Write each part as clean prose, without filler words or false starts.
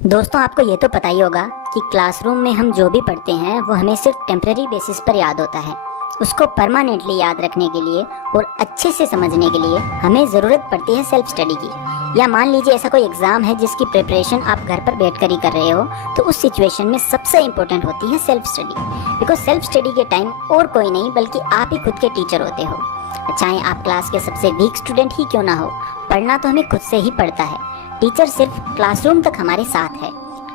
दोस्तों, आपको ये तो पता ही होगा कि क्लासरूम में हम जो भी पढ़ते हैं वो हमें सिर्फ टेम्पररी बेसिस पर याद होता है। उसको परमानेंटली याद रखने के लिए और अच्छे से समझने के लिए हमें ज़रूरत पड़ती है सेल्फ स्टडी की। या मान लीजिए ऐसा कोई एग्ज़ाम है जिसकी प्रिपरेशन आप घर पर बैठकर ही कर रहे हो, तो उस सिचुएशन में सबसे इम्पोर्टेंट होती है self study. Because self study के टाइम और कोई नहीं बल्कि आप ही खुद के टीचर होते हो। चाहे आप क्लास के सबसे वीक स्टूडेंट ही क्यों ना हो, पढ़ना तो हमें खुद से ही पड़ता है। टीचर सिर्फ क्लासरूम तक हमारे साथ है।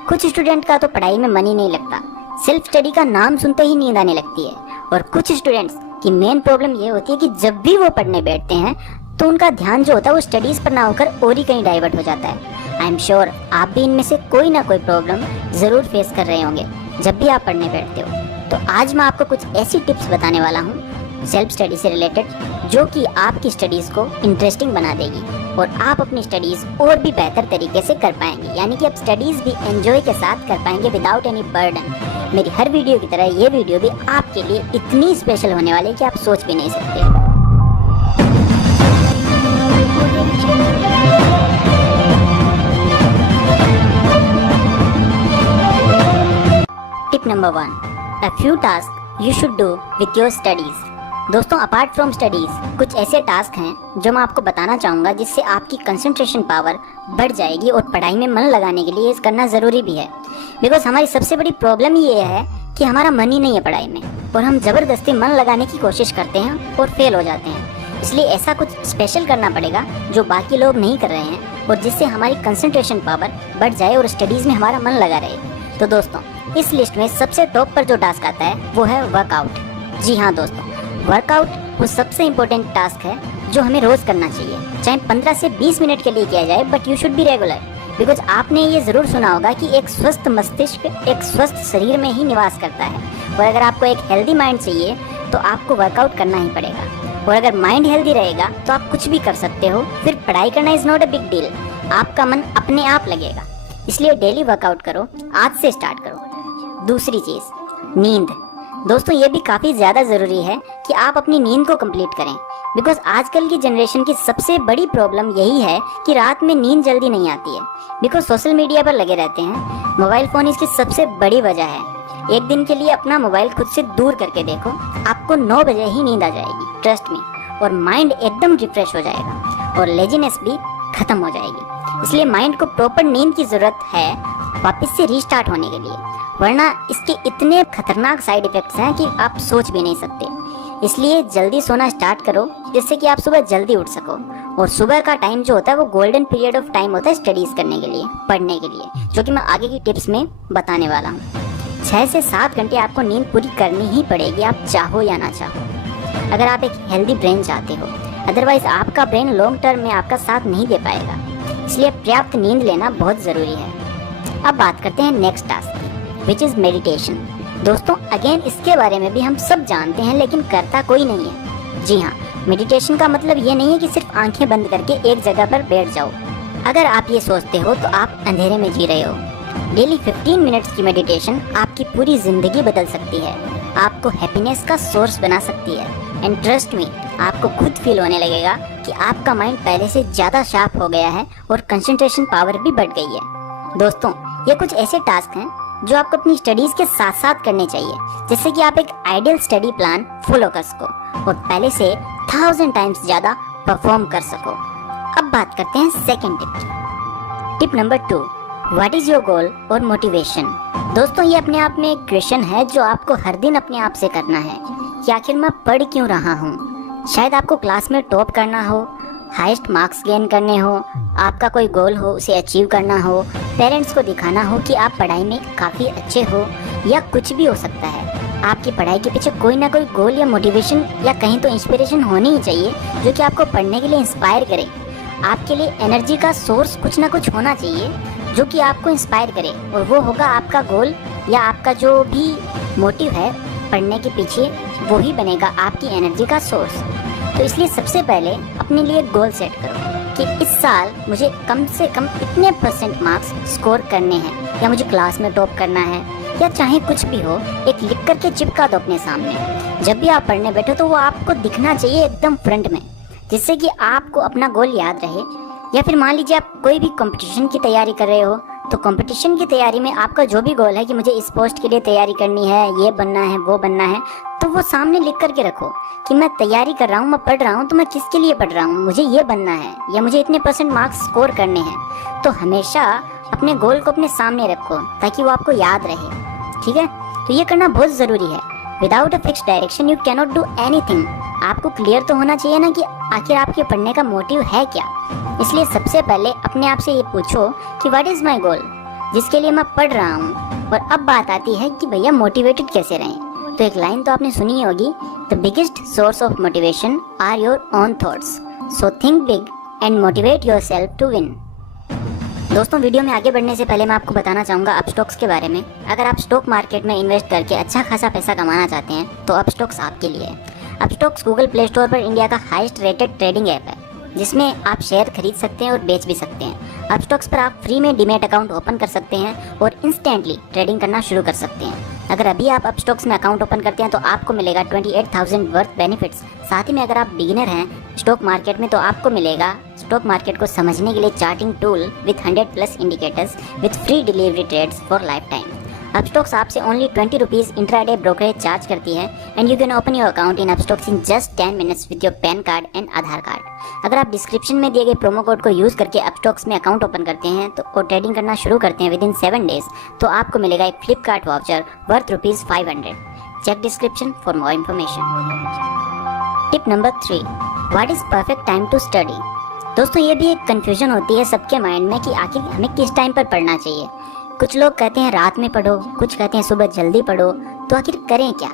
कुछ स्टूडेंट का तो पढ़ाई में मन ही नहीं लगता, सेल्फ स्टडी का नाम सुनते ही नींद आने लगती है। और कुछ स्टूडेंट्स की मेन प्रॉब्लम ये होती है कि जब भी वो पढ़ने बैठते हैं तो उनका ध्यान जो होता है वो स्टडीज पर ना होकर और ही कहीं डाइवर्ट हो जाता है। आई एम श्योर आप भी इनमें से कोई ना कोई प्रॉब्लम जरूर फेस कर रहे होंगे जब भी आप पढ़ने बैठते हो। तो आज मैं आपको कुछ ऐसी टिप्स बताने वाला हूँ सेल्फ स्टडी से रिलेटेड, जो कि आपकी स्टडीज को इंटरेस्टिंग बना देगी और आप अपनी स्टडीज और भी बेहतर तरीके से कर पाएंगे। यानी कि आप स्टडीज भी एंजॉय के साथ कर पाएंगे विदाउट एनी बर्डन। मेरी हर वीडियो की तरह ये वीडियो भी आपके लिए इतनी स्पेशल होने वाली है कि आप सोच भी नहीं सकते। Tip number 1, a few tasks you should do with your studies। दोस्तों, अपार्ट फ्रॉम स्टडीज कुछ ऐसे टास्क हैं जो मैं आपको बताना चाहूँगा जिससे आपकी कंसंट्रेशन पावर बढ़ जाएगी और पढ़ाई में मन लगाने के लिए ये करना ज़रूरी भी है। बिकॉज हमारी सबसे बड़ी प्रॉब्लम ये है कि हमारा मन ही नहीं है पढ़ाई में और हम ज़बरदस्ती मन लगाने की कोशिश करते हैं और फेल हो जाते हैं। इसलिए ऐसा कुछ स्पेशल करना पड़ेगा जो बाकी लोग नहीं कर रहे हैं और जिससे हमारी कंसंट्रेशन पावर बढ़ जाए और स्टडीज़ में हमारा मन लगा रहे। तो दोस्तों, इस लिस्ट में सबसे टॉप पर जो टास्क आता है वो है वर्कआउट। जी हाँ दोस्तों, वर्कआउट वो सबसे इम्पोर्टेंट टास्क है जो हमें रोज करना चाहिए, चाहे 15 से 20 मिनट के लिए किया जाए, but you should be regular. Because आपने ये ज़रूर सुना होगा कि एक स्वस्थ मस्तिष्क एक स्वस्थ शरीर में ही निवास करता है। और अगर आपको एक हेल्दी माइंड चाहिए तो आपको वर्कआउट करना ही पड़ेगा। और अगर माइंड हेल्दी रहेगा तो आप कुछ भी कर सकते हो। फिर पढ़ाई करना is not a big deal, आपका मन अपने आप लगेगा। इसलिए डेली वर्कआउट करो, आज से स्टार्ट करो। दूसरी चीज़, नींद। दोस्तों, ये भी काफ़ी ज़्यादा ज़रूरी है कि आप अपनी नींद को कंप्लीट करें। बिकॉज आजकल की जनरेशन की सबसे बड़ी प्रॉब्लम यही है कि रात में नींद जल्दी नहीं आती है। बिकॉज सोशल मीडिया पर लगे रहते हैं। मोबाइल फ़ोन इसकी सबसे बड़ी वजह है। एक दिन के लिए अपना मोबाइल खुद से दूर करके देखो, आपको 9 बजे ही नींद आ जाएगी, ट्रस्ट मी। और माइंड एकदम रिफ्रेश हो जाएगा और लेजीनेस भी खत्म हो जाएगी। इसलिए माइंड को प्रॉपर नींद की ज़रूरत है वापस से रीस्टार्ट होने के लिए, वरना इसके इतने खतरनाक साइड इफ़ेक्ट्स हैं कि आप सोच भी नहीं सकते। इसलिए जल्दी सोना स्टार्ट करो जिससे कि आप सुबह जल्दी उठ सको। और सुबह का टाइम जो होता है वो गोल्डन पीरियड ऑफ टाइम होता है स्टडीज़ करने के लिए, पढ़ने के लिए, जो कि मैं आगे की टिप्स में बताने वाला हूँ। 6 से 7 घंटे आपको नींद पूरी करनी ही पड़ेगी, आप चाहो या ना चाहो, अगर आप एक हेल्दी ब्रेन चाहते हो। अदरवाइज आपका ब्रेन लॉन्ग टर्म में आपका साथ नहीं दे पाएगा। इसलिए पर्याप्त नींद लेना बहुत ज़रूरी है। अब बात करते हैं नेक्स्ट टास्क की, विच इज़ मेडिटेशन। दोस्तों, अगेन इसके बारे में भी हम सब जानते हैं लेकिन करता कोई नहीं है। जी हाँ, मेडिटेशन का मतलब ये नहीं है कि सिर्फ आंखें बंद करके एक जगह पर बैठ जाओ। अगर आप ये सोचते हो तो आप अंधेरे में जी रहे हो। डेली 15 मिनट्स की मेडिटेशन आपकी पूरी ज़िंदगी बदल सकती है, आपको हैप्पीनेस का सोर्स बना सकती है। एंड ट्रस्ट मी, आपको खुद फील होने लगेगा कि आपका माइंड पहले से ज़्यादा शार्प हो गया है और कंसंट्रेशन पावर भी बढ़ गई है। दोस्तों, ये कुछ ऐसे टास्क हैं जो आपको अपनी स्टडीज़ के साथ साथ करने चाहिए, जिससे कि आप एक आइडियल स्टडी प्लान फॉलो कर सको और पहले से 1000 टाइम्स ज़्यादा परफॉर्म कर सको। अब बात करते हैं second tip number 2, what is your goal और मोटिवेशन। दोस्तों, ये अपने आप में एक क्वेश्चन है जो आपको हर दिन अपने आप से करना है कि आखिर मैं पढ़ क्यों रहा हूँ। शायद आपको क्लास में टॉप करना हो, हाईएस्ट मार्क्स गेन करने हो, आपका कोई गोल हो उसे अचीव करना हो, पेरेंट्स को दिखाना हो कि आप पढ़ाई में काफ़ी अच्छे हो, या कुछ भी हो सकता है। आपकी पढ़ाई के पीछे कोई ना कोई गोल या मोटिवेशन या कहीं तो इंस्पिरेशन होनी ही चाहिए जो कि आपको पढ़ने के लिए इंस्पायर करे। आपके लिए एनर्जी का सोर्स कुछ ना कुछ होना चाहिए जो कि आपको इंस्पायर करे, और वो होगा आपका गोल या आपका जो भी मोटिव है पढ़ने के पीछे, वो ही बनेगा आपकी एनर्जी का सोर्स। तो इसलिए सबसे पहले अपने लिए गोल सेट करो कि इस साल मुझे कम से कम इतने % मार्क्स स्कोर करने हैं, या मुझे क्लास में टॉप करना है, या चाहे कुछ भी हो, एक लिख करके चिपका दो अपने सामने। जब भी आप पढ़ने बैठो तो वो आपको दिखना चाहिए एकदम फ्रंट में, जिससे कि आपको अपना गोल याद रहे। या फिर मान लीजिए आप कोई भी कंपटीशन की तैयारी कर रहे हो तो कंपटीशन की तैयारी में आपका जो भी गोल है कि मुझे इस पोस्ट के लिए तैयारी करनी है, ये बनना है, वो बनना है, तो वो सामने लिख करके रखो कि मैं तैयारी कर रहा हूँ, मैं पढ़ रहा हूँ, तो मैं किसके लिए पढ़ रहा हूँ, मुझे ये बनना है या मुझे इतने % मार्क्स स्कोर करने हैं। तो हमेशा अपने गोल को अपने सामने रखो ताकि वो आपको याद रहे। ठीक है, तो ये करना बहुत ज़रूरी है। Without a fix direction you cannot do anything. आपको क्लियर तो होना चाहिए ना कि आखिर आपके पढ़ने का मोटिव है क्या। इसलिए सबसे पहले अपने आप से ये पूछो कि व्हाट इज़ माय गोल, जिसके लिए मैं पढ़ रहा हूँ। और अब बात आती है कि भैया मोटिवेटेड कैसे रहें। तो एक लाइन तो आपने सुनी होगी, the biggest source of motivation are your own thoughts, so think big and motivate yourself to win. दोस्तों, वीडियो में आगे बढ़ने से पहले मैं आपको बताना चाहूँगा अपस्टॉक्स के बारे में। अगर आप स्टॉक मार्केट में इन्वेस्ट करके अच्छा खासा पैसा कमाना चाहते हैं तो अपस्टॉक्स आपके लिए है। अपस्टॉक्स गूगल प्ले स्टोर पर इंडिया का हाईएस्ट रेटेड ट्रेडिंग ऐप है, जिसमें आप शेयर खरीद सकते हैं और बेच भी सकते हैं। अपस्टॉक्स पर आप फ्री में डीमैट अकाउंट ओपन कर सकते हैं और इंस्टेंटली ट्रेडिंग करना शुरू कर सकते हैं। अगर अभी आप अपस्टॉक्स में अकाउंट ओपन करते हैं तो आपको मिलेगा 28,000 वर्थ बेनिफिट्स। साथ ही में अगर आप बिगिनर हैं स्टॉक मार्केट में तो आपको मिलेगा स्टॉक मार्केट को समझने के लिए charting tool with 100+ indicators with free delivery trades for lifetime. Upstox आपसे only 20 rupees intraday brokerage charge करती है and you can open your account in Upstox in just 10 minutes with your PAN card and Aadhaar card. अगर आप description में दिए गए promo code को use करके अपस्टॉक्स में अकाउंट ओपन करते हैं तो और ट्रेडिंग करना शुरू करते हैं विद इन 7 डेज, तो आपको मिलेगा एक Flipkart voucher worth ₹500। Check description for more information. Tip number 3, what is perfect time to study. दोस्तों, ये भी एक कन्फ्यूजन होती है सबके माइंड में कि आखिर हमें किस टाइम पर पढ़ना चाहिए। कुछ लोग कहते हैं रात में पढ़ो, कुछ कहते हैं सुबह जल्दी पढ़ो, तो आखिर करें क्या।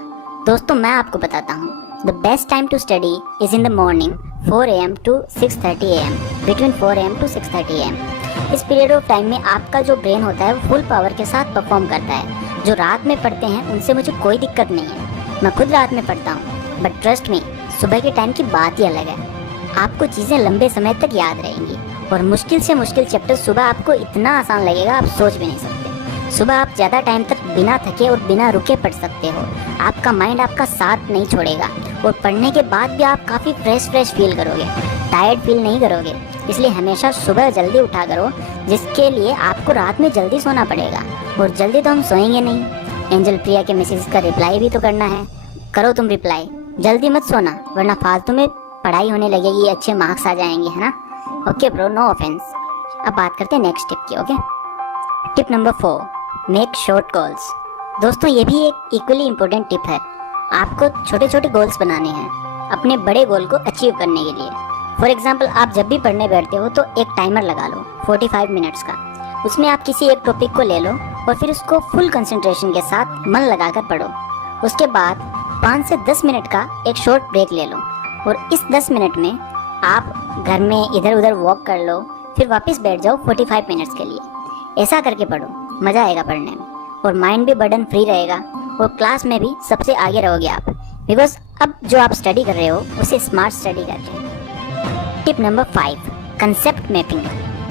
दोस्तों, मैं आपको बताता हूँ, the best time to study is in the morning 4 AM to 6:30 AM, between 4 AM to 6:30 AM। इस पीरियड ऑफ टाइम में आपका जो ब्रेन होता है वो फुल पावर के साथ परफॉर्म करता है। जो रात में पढ़ते हैं उनसे मुझे कोई दिक्कत नहीं है, मैं खुद रात में पढ़ता हूँ, बट ट्रस्ट मी, सुबह के टाइम की बात ही अलग है। आपको चीज़ें लंबे समय तक याद रहेंगी और मुश्किल से मुश्किल चैप्टर सुबह आपको इतना आसान लगेगा आप सोच भी नहीं सकते। सुबह आप ज़्यादा टाइम तक बिना थके और बिना रुके पढ़ सकते हो। आपका माइंड आपका साथ नहीं छोड़ेगा और पढ़ने के बाद भी आप काफ़ी फ्रेश फील करोगे, टायर्ड फील नहीं करोगे। इसलिए हमेशा सुबह जल्दी उठा करो, जिसके लिए आपको रात में जल्दी सोना पड़ेगा। और जल्दी तो हम सोएंगे नहीं। एंजल प्रिया के मैसेज का रिप्लाई भी तो करना है, करो तुम रिप्लाई, जल्दी मत सोना वरना फालतू में पढ़ाई होने लगेगी, अच्छे मार्क्स आ जाएंगे, है ना। Okay bro, no offence. अब बात करते हैं नेक्स्ट टिप की। Okay, tip number 4, make short goals. दोस्तों, ये भी एक इक्वली इम्पोर्टेंट टिप है। आपको छोटे छोटे गोल्स बनाने हैं अपने बड़े गोल को अचीव करने के लिए। फॉर एग्जाम्पल, आप जब भी पढ़ने बैठते हो तो एक टाइमर लगा लो 45 मिनट्स का। उसमें आप किसी एक टॉपिक को ले लो और फिर उसको फुल कंसंट्रेशन के साथ मन लगाकर पढ़ो। उसके बाद 5 से 10 मिनट का एक शॉर्ट ब्रेक ले लो और इस 10 मिनट में आप घर में इधर उधर वॉक कर लो, फिर वापस बैठ जाओ 45 मिनट्स के लिए। ऐसा करके पढ़ो, मज़ा आएगा पढ़ने में और माइंड भी बर्डन फ्री रहेगा और क्लास में भी सबसे आगे रहोगे आप, बिकॉज अब जो आप स्टडी कर रहे हो उसे स्मार्ट स्टडी कर रहे हो। Tip number 5, concept mapping.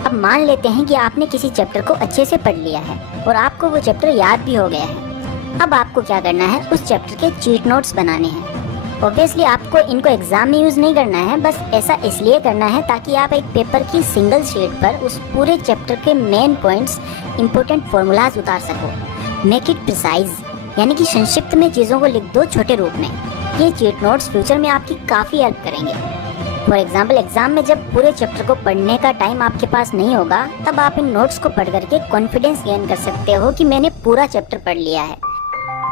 अब मान लेते हैं कि आपने किसी चैप्टर को अच्छे से पढ़ लिया है और आपको वो चैप्टर याद भी हो गया है। अब आपको क्या करना है, उस चैप्टर के चीट नोट्स बनाने हैं। ऑब्वियसली आपको इनको एग्जाम में यूज़ नहीं करना है, बस ऐसा इसलिए करना है ताकि आप एक पेपर की सिंगल शीट पर उस पूरे चैप्टर के मेन पॉइंट्स, इंपॉर्टेंट फॉर्मूलाज उतार सको। मेक इट प्रिसाइज, यानी कि संक्षिप्त में चीज़ों को लिख दो छोटे रूप में। ये चीट नोट्स फ्यूचर में आपकी काफ़ी हेल्प करेंगे। फॉर एग्जाम्पल, एग्जाम में जब पूरे चैप्टर को पढ़ने का टाइम आपके पास नहीं होगा, तब आप इन नोट्स को पढ़ करके कॉन्फिडेंस गेन कर सकते हो कि मैंने पूरा चैप्टर पढ़ लिया है।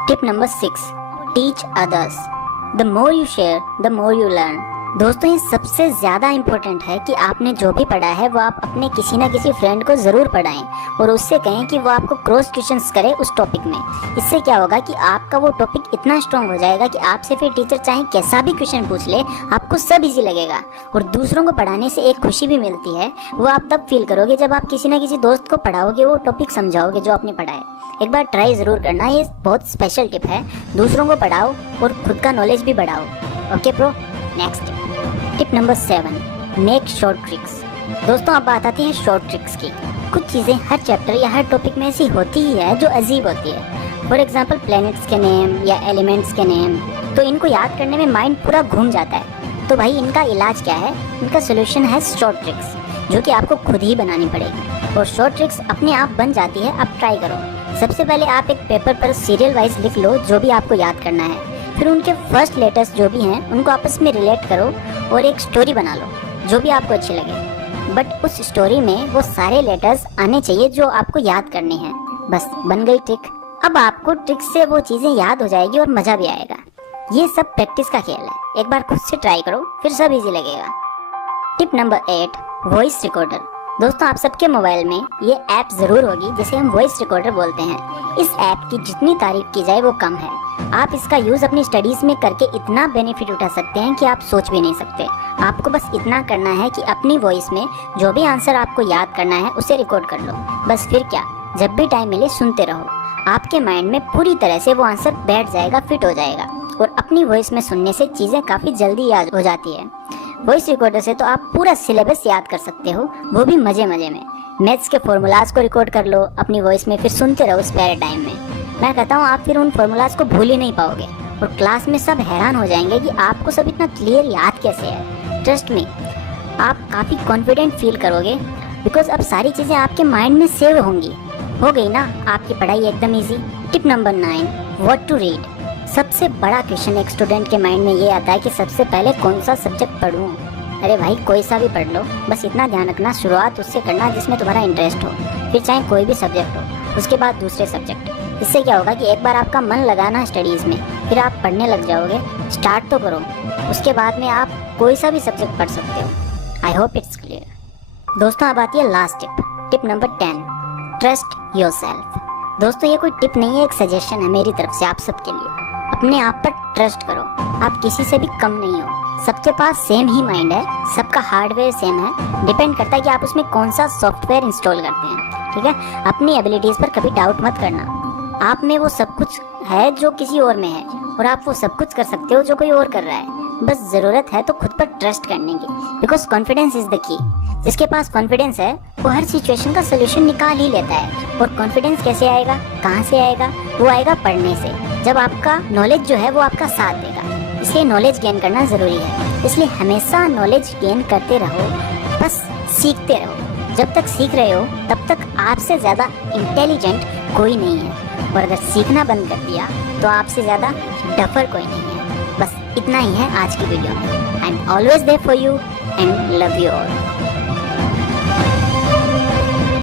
Tip number 6, teach others. The more you share the more you learn. दोस्तों, ये सबसे ज़्यादा इम्पोर्टेंट है कि आपने जो भी पढ़ा है वो आप अपने किसी ना किसी फ्रेंड को ज़रूर पढ़ाएं और उससे कहें कि वो आपको क्रॉस क्वेश्चंस करे उस टॉपिक में। इससे क्या होगा कि आपका वो टॉपिक इतना स्ट्रॉन्ग हो जाएगा कि आपसे फिर टीचर चाहे कैसा भी क्वेश्चन पूछ ले, आपको सब इजी लगेगा। और दूसरों को पढ़ाने से एक खुशी भी मिलती है, वो आप तब फील करोगे जब आप किसी ना किसी दोस्त को पढ़ाओगे, वो टॉपिक समझाओगे जो आपने पढ़ा है। एक बार ट्राई ज़रूर करना, ये बहुत स्पेशल टिप है। दूसरों को पढ़ाओ और खुद का नॉलेज भी बढ़ाओ। Okay pro, next tip number 7, make short tricks. दोस्तों, अब बात आती है शॉर्ट ट्रिक्स की। कुछ चीज़ें हर चैप्टर या हर टॉपिक में ऐसी होती ही है जो अजीब होती है। फॉर एग्जांपल, प्लैनेट्स के नेम या एलिमेंट्स के नेम, तो इनको याद करने में माइंड पूरा घूम जाता है। तो भाई, इनका इलाज क्या है? इनका सोल्यूशन है शॉर्ट ट्रिक्स, जो कि आपको खुद ही बनानी पड़ेगी। और शॉर्ट ट्रिक्स अपने आप बन जाती है। अब ट्राई करो। सबसे पहले आप एक पेपर पर सीरियल वाइज लिख लो जो भी आपको याद करना है। फिर उनके फर्स्ट लेटर्स जो भी हैं उनको आपस में रिलेट करो और एक स्टोरी बना लो जो भी आपको अच्छी लगे। बट उस स्टोरी में वो सारे लेटर्स आने चाहिए जो आपको याद करने हैं। बस बन गई ट्रिक। अब आपको ट्रिक से वो चीज़ें याद हो जाएगी और मज़ा भी आएगा। ये सब प्रैक्टिस का खेल है। एक बार खुद से ट्राई करो फिर सब इजी लगेगा। Tip number 8, voice recorder. दोस्तों आप सबके मोबाइल में ये ऐप ज़रूर होगी जिसे हम वॉइस रिकॉर्डर बोलते हैं। इस ऐप की जितनी तारीफ की जाए वो कम है। आप इसका यूज़ अपनी स्टडीज़ में करके इतना बेनिफिट उठा सकते हैं कि आप सोच भी नहीं सकते। आपको बस इतना करना है कि अपनी वॉइस में जो भी आंसर आपको याद करना है उसे रिकॉर्ड कर लो। बस फिर क्या, जब भी टाइम मिले सुनते रहो। आपके माइंड में पूरी तरह से वो आंसर बैठ जाएगा, फिट हो जाएगा और अपनी वॉइस में सुनने से चीज़ें काफ़ी जल्दी याद हो जाती है। वॉइस रिकॉर्डर से तो आप पूरा सिलेबस याद कर सकते हो, वो भी मज़े मज़े में। मैथ्स के फॉर्मूलाज को रिकॉर्ड कर लो अपनी वॉइस में, फिर सुनते रहो स्पेयर टाइम में। मैं कहता हूँ आप फिर उन फॉर्मूलाज को भूल ही नहीं पाओगे और क्लास में सब हैरान हो जाएंगे कि आपको सब इतना क्लियर याद कैसे है। ट्रस्ट मी, आप काफ़ी कॉन्फिडेंट फील करोगे बिकॉज अब सारी चीज़ें आपके माइंड में सेव होंगी। हो गई ना आपकी पढ़ाई एकदम easy. Tip number 9, what to read. सबसे बड़ा क्वेश्चन एक स्टूडेंट के माइंड में ये आता है कि सबसे पहले कौन सा सब्जेक्ट पढूं। अरे भाई कोई सा भी पढ़ लो, बस इतना ध्यान रखना शुरुआत उससे करना जिसमें तुम्हारा इंटरेस्ट हो, फिर चाहे कोई भी सब्जेक्ट हो, उसके बाद दूसरे सब्जेक्ट। इससे क्या होगा कि एक बार आपका मन लगाना स्टडीज़ में, फिर आप पढ़ने लग जाओगे। स्टार्ट तो करो, उसके बाद में आप कोई सा भी सब्जेक्ट पढ़ सकते हो। I hope it's clear. दोस्तों अब आती है last tip, tip number 10, trust yourself. दोस्तों ये कोई टिप नहीं है, एक सजेशन है मेरी तरफ से आप सबके लिए। अपने आप पर ट्रस्ट करो। आप किसी से भी कम नहीं हो। सबके पास सेम ही माइंड है, सबका हार्डवेयर सेम है। डिपेंड करता है कि आप उसमें कौन सा सॉफ्टवेयर इंस्टॉल करते हैं। ठीक है, अपनी एबिलिटीज़ पर कभी डाउट मत करना। आप में वो सब कुछ है जो किसी और में है और आप वो सब कुछ कर सकते हो जो कोई और कर रहा है। बस ज़रूरत है तो खुद पर ट्रस्ट करने की, because confidence is the key. जिसके पास कॉन्फिडेंस है वो हर सिचुएशन का सोल्यूशन निकाल ही लेता है। और कॉन्फिडेंस कैसे आएगा, कहाँ से आएगा? वो आएगा पढ़ने से, जब आपका नॉलेज जो है वो आपका साथ देगा। इसलिए नॉलेज गेन करना ज़रूरी है। इसलिए हमेशा नॉलेज गेन करते रहो, बस सीखते रहो। जब तक सीख रहे हो तब तक आपसे ज़्यादा इंटेलिजेंट कोई नहीं है, और अगर सीखना बंद कर दिया तो आपसे ज़्यादा डफर कोई नहीं है। बस इतना ही है आज की वीडियो में। I am always there for you and love you all.